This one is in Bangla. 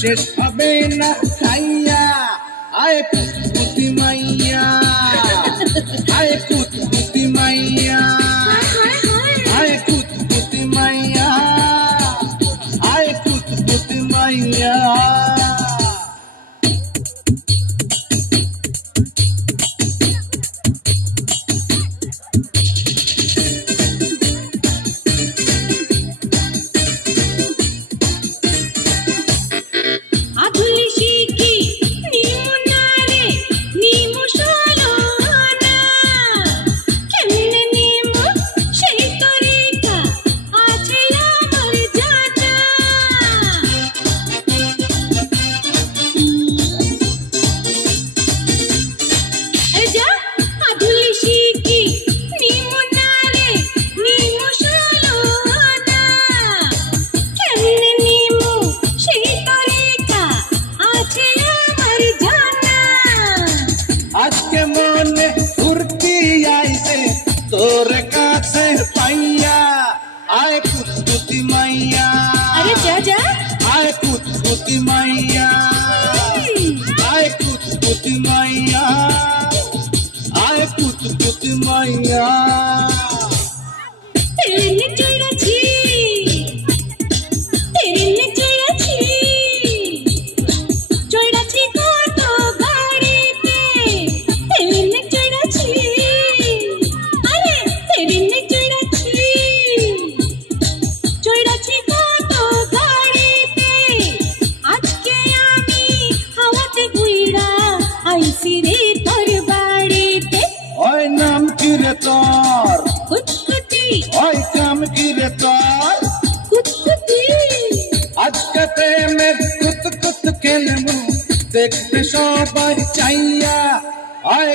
শেষ হবে না খাইয়া আয় কুতকুতি মাইয়া আয় কুতকুতি মাইয়া আয় কুতকুতি মাইয়া আয় কুতকুতি মাইয়া আজকে মনে ফুর্তি আইছে তোর কাছে পাইয়া আয় কুতকুতি মাইয়া আরে যা যা আয় কুতকুতি মাইয়া আয় কুতকুতি মাইয়া আয় কুতকুতি মাইয়া ওই নাম কি রে তোর কুতকুতি ওই কাম কি রে তোর কুতকুতি আজকে প্রেমের কুতকুত খেলবো দেখতে সবাই চাইয়া আয়